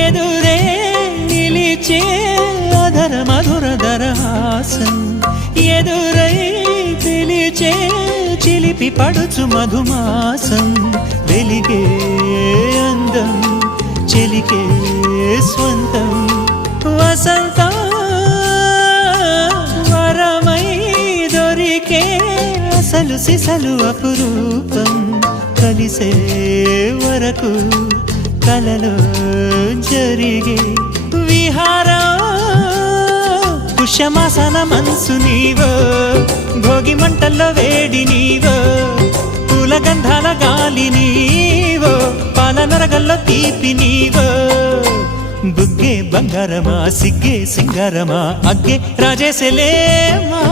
ఎదురే నిలిచే అధర మధుర దరహాసం ఎదురై పిలిచే చిలిపి పడుచు మధుమాసం వెలిగే అందం చెలికే స్వంతం వసంతం వరమై దొరికే అసలు సిసలు అపురూపం కలిసే వరకు కలలో జరిగే విహారం పుష్యమాసన మనసు నీవో భోగి మంటల్లో వేడి నీవో పూల గంధాల గాలి నీవో పాల నరగల్లో తీపి నీవో బుగ్గే బంగారమా సిగ్గే సింగారమా అగ్గే రాజేసలేమా